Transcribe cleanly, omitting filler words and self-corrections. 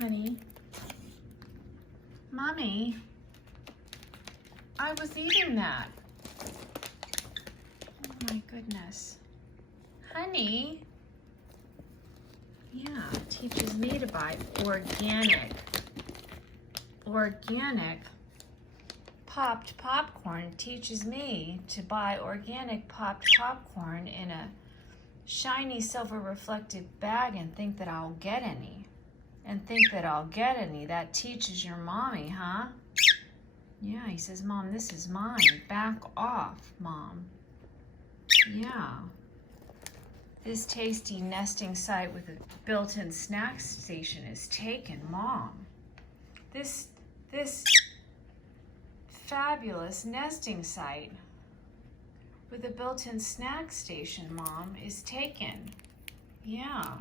Honey. Mommy. I was eating that. Oh my goodness. Honey. Yeah, it teaches me to buy organic popped popcorn. Teaches me to buy organic popped popcorn in a shiny silver reflective bag and think that I'll get any. That teaches your mommy, huh? Yeah, he says, Mom, this is mine. Back off, Mom. Yeah. This tasty nesting site with a built-in snack station is taken, Mom. This fabulous nesting site with a built-in snack station, Mom, is taken. Yeah.